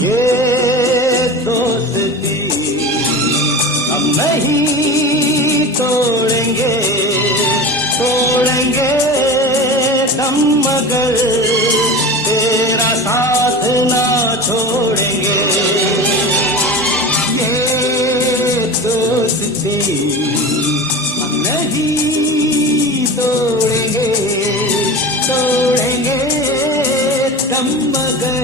ये दोस्ती हम नहीं तोड़ेंगे, तोड़ेंगे दम मगर तेरा साथ ना छोड़ेंगे। ये दोस्ती हम नहीं तोड़ेंगे, तोड़ेंगे दम मगर